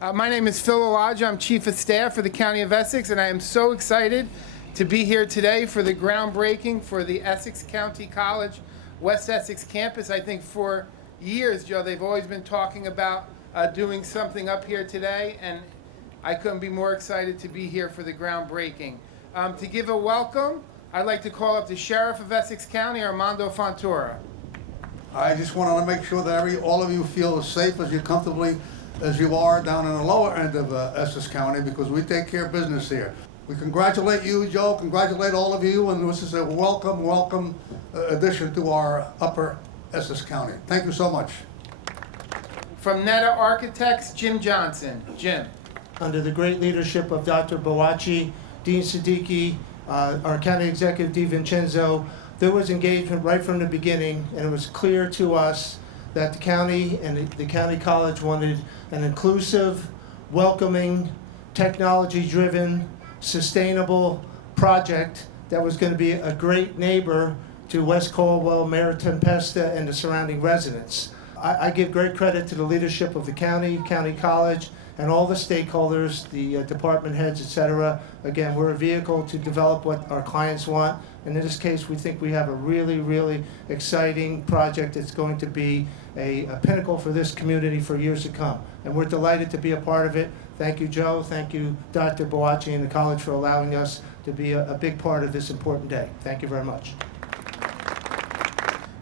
My name is Phil Elijah. I'm Chief of Staff for the County of Essex, and I am so excited to be here today for the groundbreaking for the Essex County College West Essex campus. I think for years, Joe, they've always been talking about doing something up here today, and I couldn't be more excited to be here for the groundbreaking. To give a welcome, I'd like to call up the Sheriff of Essex County, Armando Fontoura. I just want to make sure that all of you feel as safe as you comfortably as you are down in the lower end of Essex County, because we take care of business here. We congratulate you, Joe, congratulate all of you, and this is a welcome addition to our upper Essex County. Thank you so much. From Netta Architects, Jim Johnson. Jim. Under the great leadership of Dr. Bawachi, Dean Siddiqui, our County Executive DiVincenzo, there was engagement right from the beginning, and it was clear to us that the county and the county college wanted an inclusive, welcoming, technology-driven, sustainable project that was going to be a great neighbor to West Caldwell, Mayor Tempesta, and the surrounding residents. I give great credit to the leadership of the county college, and all the stakeholders, the department heads, etc. Again, we're a vehicle to develop what our clients want. And in this case, we think we have a really exciting project that's going to be a pinnacle for this community for years to come. And we're delighted to be a part of it. Thank you, Joe. Thank you, Dr. Bawachi and the college for allowing us to be a big part of this important day. Thank you very much.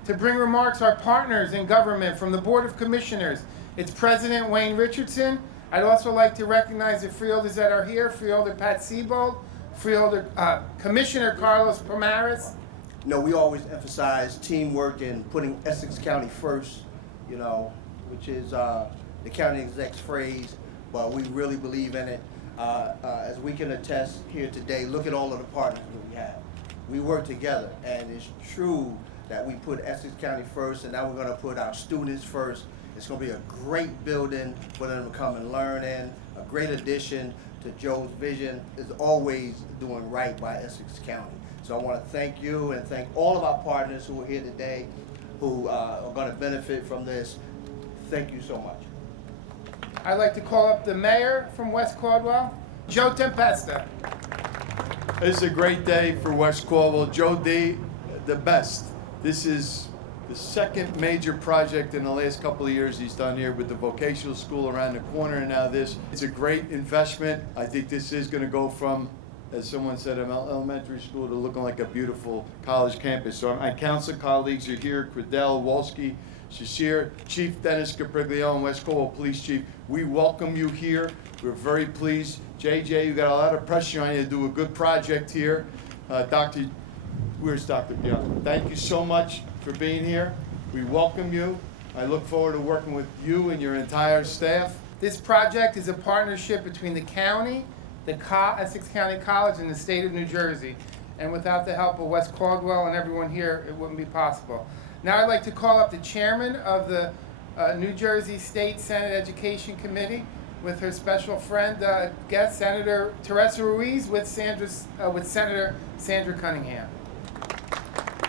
To bring remarks, our partners in government from the Board of Commissioners, it's President Wayne Richardson. I'd also like to recognize the freeholders that are here, Freeholder Pat Siebold, Freeholder Commissioner Carlos Pomares. You know, we always emphasize teamwork and putting Essex County first, you know, which is the county exec's phrase, but we really believe in it. As we can attest here today, look at all of the partners that we have. We work together, and it's true that we put Essex County first, and now we're going to put our students first. It's going to be a great building for them to come and learn in, a great addition to Joe's vision is always doing right by Essex County. So I want to thank you and thank all of our partners who are here today who are going to benefit from this. Thank you so much. I'd like to call up the mayor from West Caldwell, Joe Tempesta. It's a great day for West Caldwell. Joe D, the best. This is the second major project in the last couple of years he's done here with the vocational school around the corner, and now this. It's a great investment. I think this is going to go from, as someone said, an elementary school to looking like a beautiful college campus. So my council colleagues are here, Credell, Wolski, Shashir, Chief Dennis Capriglione, West Caldwell Police Chief. We welcome you here. We're very pleased. JJ, you got a lot of pressure on you to do a good project here. Where's Dr. Bianco? Thank you so much for being here. We welcome you. I look forward to working with you and your entire staff. This project is a partnership between the county, the Essex County College, and the state of New Jersey. And without the help of West Caldwell and everyone here, it wouldn't be possible. Now I'd like to call up the chairman of the New Jersey State Senate Education Committee with her special friend, guest, Senator Teresa Ruiz, with Senator Sandra Cunningham.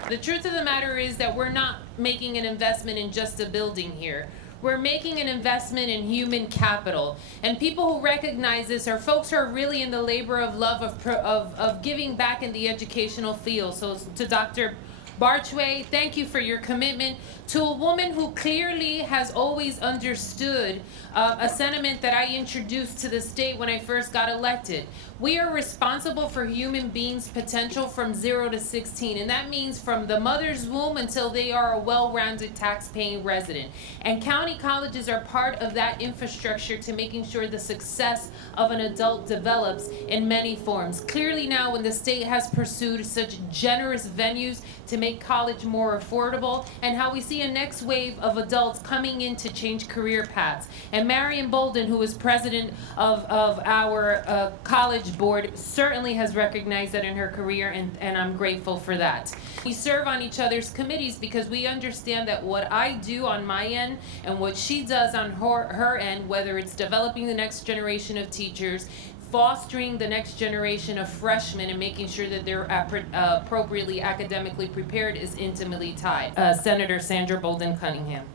The truth of the matter is that we're not making an investment in just a building here. We're making an investment in human capital. And people who recognize this are folks who are really in the labor of love of giving back in the educational field. So to Dr. Barchway, thank you for your commitment to a woman who clearly has always understood a sentiment that I introduced to the state when I first got elected. We are responsible for human beings' potential from 0 to 16, and that means from the mother's womb until they are a well-rounded tax-paying resident. And county colleges are part of that infrastructure to making sure the success of an adult develops in many forms. Clearly now, when the state has pursued such generous venues to make college more affordable, and how we see a next wave of adults coming in to change career paths. And Marion Bolden, who is president of our college board, certainly has recognized that in her career, and I'm grateful for that. We serve on each other's committees because we understand that what I do on my end and what she does on her end, whether it's developing the next generation of teachers, fostering the next generation of freshmen and making sure that they're appropriately academically prepared is intimately tied. Senator Sandra Bolden Cunningham.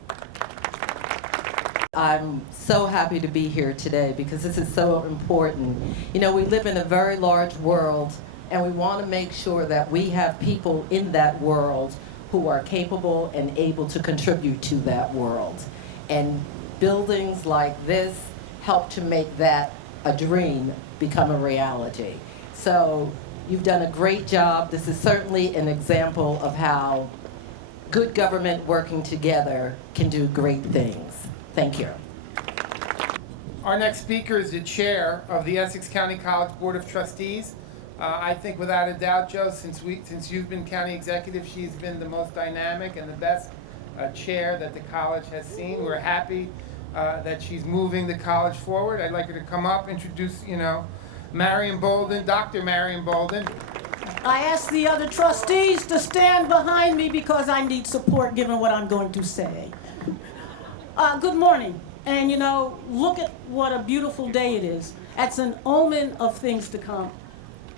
I'm so happy to be here today because this is so important. You know, we live in a very large world, and we want to make sure that we have people in that world who are capable and able to contribute to that world. And buildings like this help to make that a dream become a reality. So you've done a great job. This is certainly an example of how good government working together can do great things. Thank you. Our next speaker is the chair of the Essex County College Board of Trustees. I think without a doubt, Joe, since you've been county executive, she's been the most dynamic and the best chair that the college has seen. We're happy that she's moving the college forward. I'd like her to come up, introduce, Marion Bolden, Dr. Marion Bolden. I asked the other trustees to stand behind me because I need support given what I'm going to say. Good morning. And look at what a beautiful day it is. That's an omen of things to come.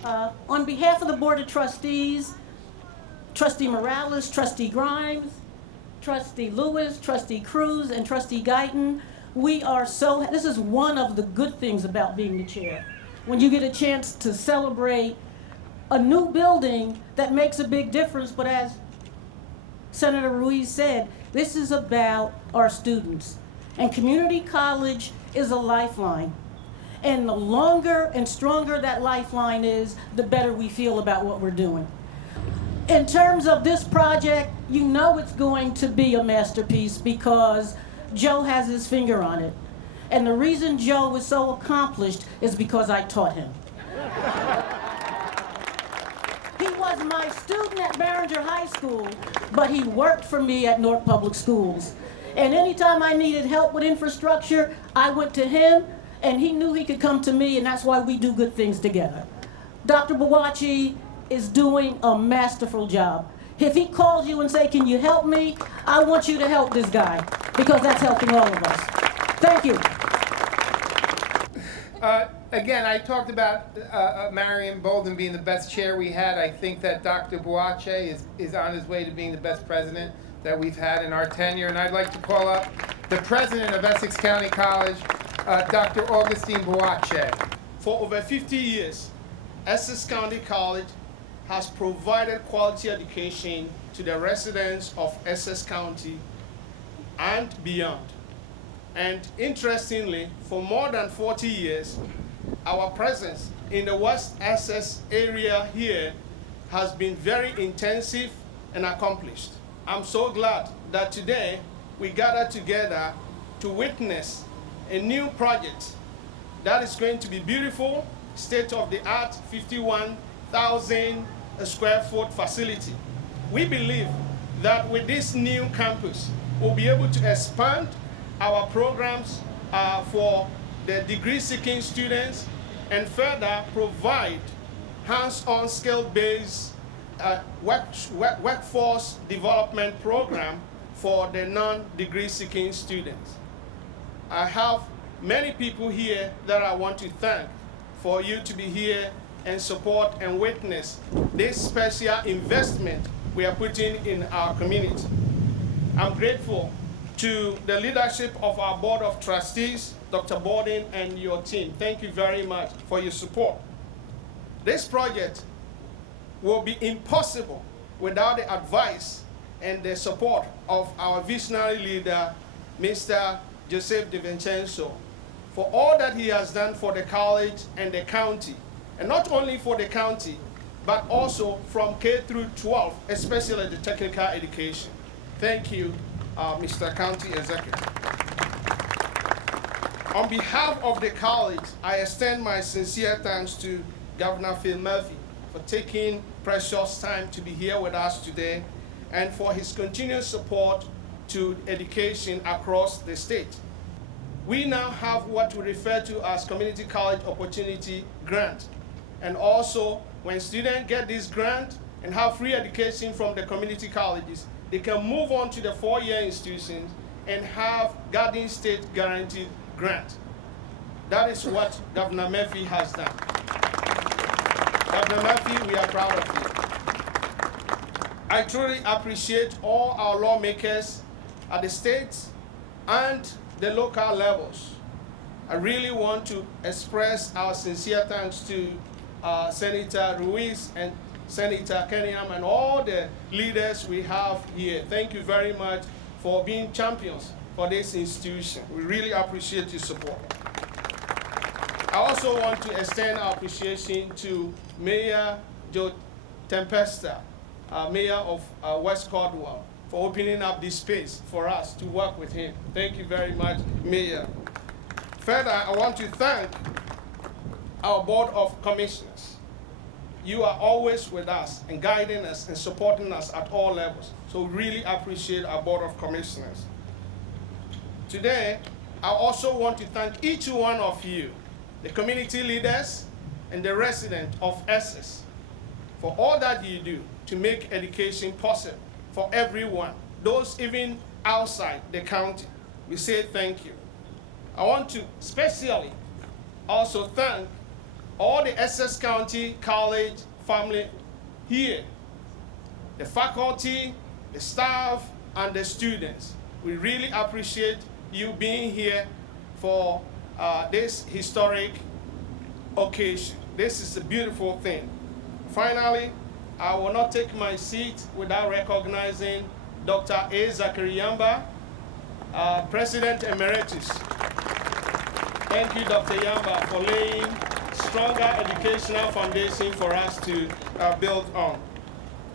On behalf of the Board of Trustees, Trustee Morales, Trustee Grimes, Trustee Lewis, Trustee Cruz, and Trustee Guyton, this is one of the good things about being the chair. When you get a chance to celebrate a new building that makes a big difference, but as Senator Ruiz said, this is about our students. And community college is a lifeline. And the longer and stronger that lifeline is, the better we feel about what we're doing. In terms of this project, it's going to be a masterpiece because Joe has his finger on it. And the reason Joe is so accomplished is because I taught him. He was my student at Barringer High School, but he worked for me at North Public Schools. And anytime I needed help with infrastructure, I went to him, and he knew he could come to me, and that's why we do good things together. Dr. Bawachi is doing a masterful job. If he calls you and say, "Can you help me?" I want you to help this guy, because that's helping all of us. Thank you. Again, I talked about Marion Bolden being the best chair we had. I think that Dr. Boache is on his way to being the best president that we've had in our tenure. And I'd like to call up the president of Essex County College, Dr. Augustine Boache. For over 50 years, Essex County College has provided quality education to the residents of Essex County and beyond. And interestingly, for more than 40 years, our presence in the West Essex area here has been very intensive and accomplished. I'm so glad that today we gather together to witness a new project that is going to be beautiful, state-of-the-art, 51,000 square foot facility. We believe that with this new campus, we'll be able to expand our programs for the degree-seeking students and further provide hands-on skill-based workforce development program for the non-degree seeking students. I have many people here that I want to thank for you to be here and support and witness this special investment we are putting in our community. I'm grateful to the leadership of our Board of Trustees, Dr. Borden and your team. Thank you very much for your support. This project will be impossible without the advice and the support of our visionary leader, Mr. Joseph DiVincenzo, for all that he has done for the college and the county. And not only for the county, but also from K through 12, especially the technical education. Thank you, Mr. County Executive. On behalf of the college, I extend my sincere thanks to Governor Phil Murphy for taking precious time to be here with us today and for his continued support to education across the state. We now have what we refer to as Community College Opportunity Grant. And also, when students get this grant and have free education from the community colleges, they can move on to the four-year institutions and have Garden State Guaranteed Grant. That is what Governor Murphy has done. Governor Murphy, we are proud of you. I truly appreciate all our lawmakers at the state and the local levels. I really want to express our sincere thanks to Senator Ruiz and Senator Kenyam and all the leaders we have here. Thank you very much for being champions for this institution. We really appreciate your support. I also want to extend our appreciation to Mayor Joe Tempesta, Mayor of West Caldwell, for opening up this space for us to work with him. Thank you very much, Mayor. Further, I want to thank our Board of Commissioners. You are always with us and guiding us and supporting us at all levels. So we really appreciate our Board of Commissioners. Today, I also want to thank each one of you, the community leaders and the residents of Essex, for all that you do to make education possible for everyone, those even outside the county. We say thank you. I want to especially also thank all the Essex County College family here, the faculty, the staff, and the students. We really appreciate you being here for this historic occasion. This is a beautiful thing. Finally, I will not take my seat without recognizing Dr. A. Zachary Yamba, President Emeritus. Thank you, Dr. Yamba, for laying stronger educational foundation for us to build on.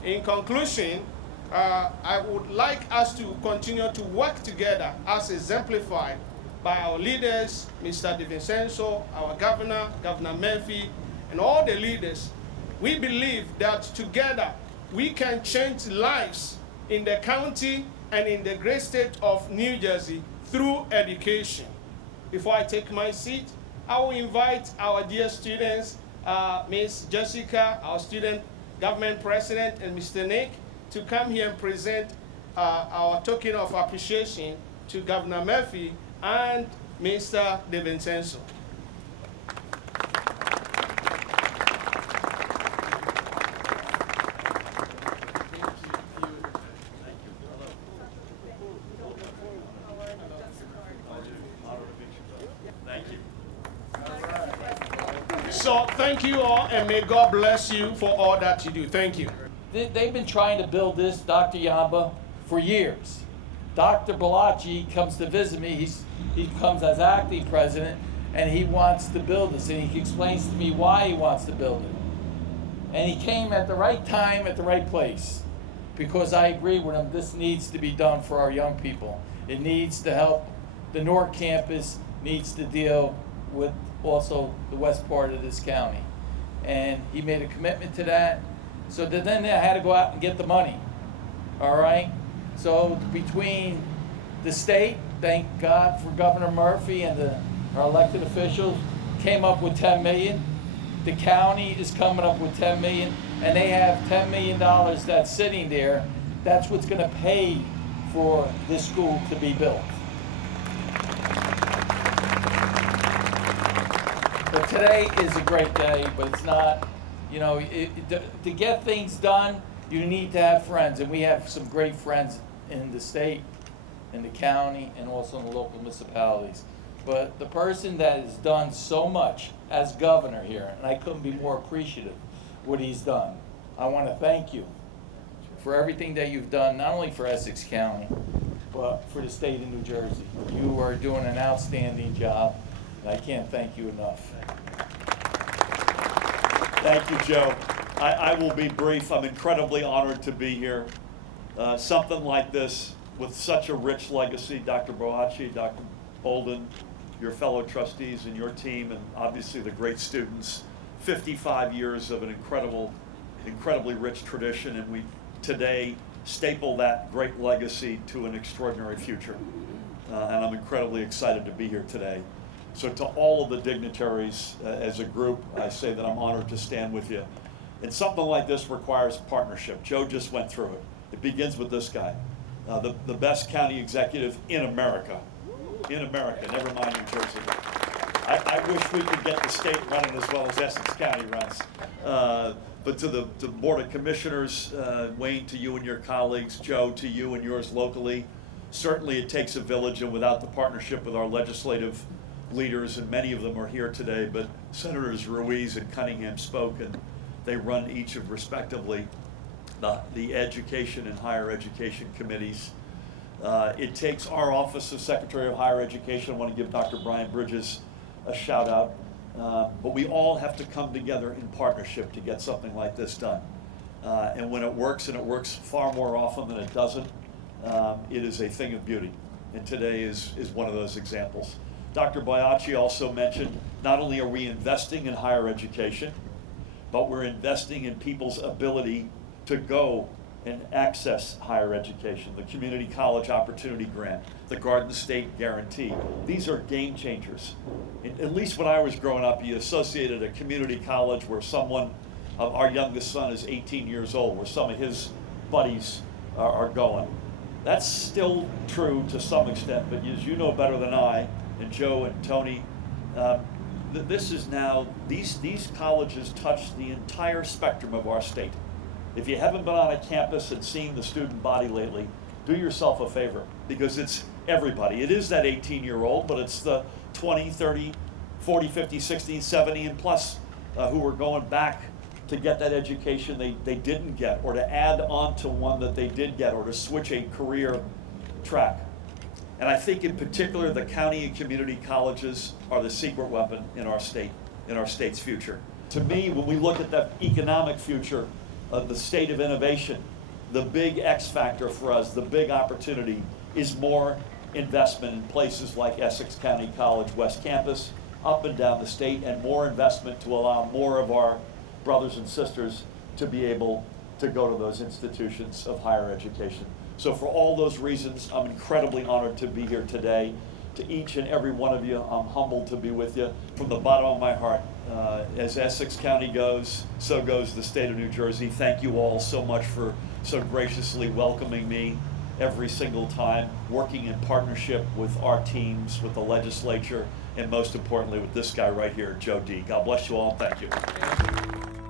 In conclusion, I would like us to continue to work together as exemplified by our leaders, Mr. DiVincenzo, our governor, Governor Murphy, and all the leaders. We believe that together we can change lives in the county and in the great state of New Jersey through education. Before I take my seat, I will invite our dear students, Ms. Jessica, our student government president, and Mr. Nick, to come here and present our token of appreciation to Governor Murphy and Mr. DiVincenzo. So thank you all, and may God bless you for all that you do. Thank you. They've been trying to build this, Dr. Yamba, for years. Dr. Balachi comes to visit me. He comes as acting president, and he wants to build this, and he explains to me why he wants to build it. And he came at the right time, at the right place, because I agree with him. This needs to be done for our young people. It needs to help. The North Campus needs to deal with also the west part of this county. And he made a commitment to that. So then I had to go out and get the money, all right? So between the state, thank God for Governor Murphy and our elected officials, came up with $10 million. The county is coming up with $10 million, and they have $10 million that's sitting there. That's what's gonna pay for this school to be built. But today is a great day, but it's not, you know, to get things done, you need to have friends, and we have some great friends in the state, in the county, and also in the local municipalities. But the person that has done so much as governor here, and I couldn't be more appreciative what he's done. I want to thank you for everything that you've done, not only for Essex County, but for the state of New Jersey. You are doing an outstanding job, and I can't thank you enough. Thank you, Joe. I will be brief. I'm incredibly honored to be here. Something like this with such a rich legacy, Dr. Boachi, Dr. Bolden, your fellow trustees and your team, and obviously the great students. 55 years of an incredibly rich tradition, and we today staple that great legacy to an extraordinary future. And I'm incredibly excited to be here today. So to all of the dignitaries as a group, I say that I'm honored to stand with you. And something like this requires partnership. Joe just went through it. It begins with this guy, the best county executive in America. In America, never mind New Jersey. I wish we could get the state running as well as Essex County runs. But to the Board of Commissioners, Wayne, to you and your colleagues, Joe, to you and yours locally, Certainly it takes a village, and without the partnership with our legislative leaders, and many of them are here today, but Senators Ruiz and Cunningham spoke, and they run each of respectively the education and higher education committees. It takes our office of Secretary of Higher Education. I want to give Dr. Brian Bridges a shout out. But we all have to come together in partnership to get something like this done. And when it works, and it works far more often than it doesn't, it is a thing of beauty. And today is one of those examples. Dr. Boyachi also mentioned, not only are we investing in higher education, but we're investing in people's ability to go and access higher education. The Community College Opportunity Grant, the Garden State Guarantee. These are game changers. At least when I was growing up, you associated a community college where someone, our youngest son is 18 years old, where some of his buddies are going. That's still true to some extent, but as you know better than I, and Joe and Tony, this is now, these colleges touch the entire spectrum of our state. If you haven't been on a campus and seen the student body lately, do yourself a favor, because it's everybody. It is that 18-year-old, but it's the 20, 30, 40, 50, 60, 70, and plus who are going back to get that education they didn't get, or to add on to one that they did get, or to switch a career track. And I think in particular, the county and community colleges are the secret weapon in our state, in our state's future. To me, when we look at the economic future of the state of innovation, the big X factor for us, the big opportunity, is more investment in places like Essex County College West Campus, up and down the state, and more investment to allow more of our brothers and sisters to be able to go to those institutions of higher education. So for all those reasons, I'm incredibly honored to be here today. To each and every one of you, I'm humbled to be with you from the bottom of my heart. As Essex County goes, so goes the state of New Jersey. Thank you all so much for so graciously welcoming me every single time, working in partnership with our teams, with the legislature, and most importantly with this guy right here, Joe D. God bless you all, and thank you.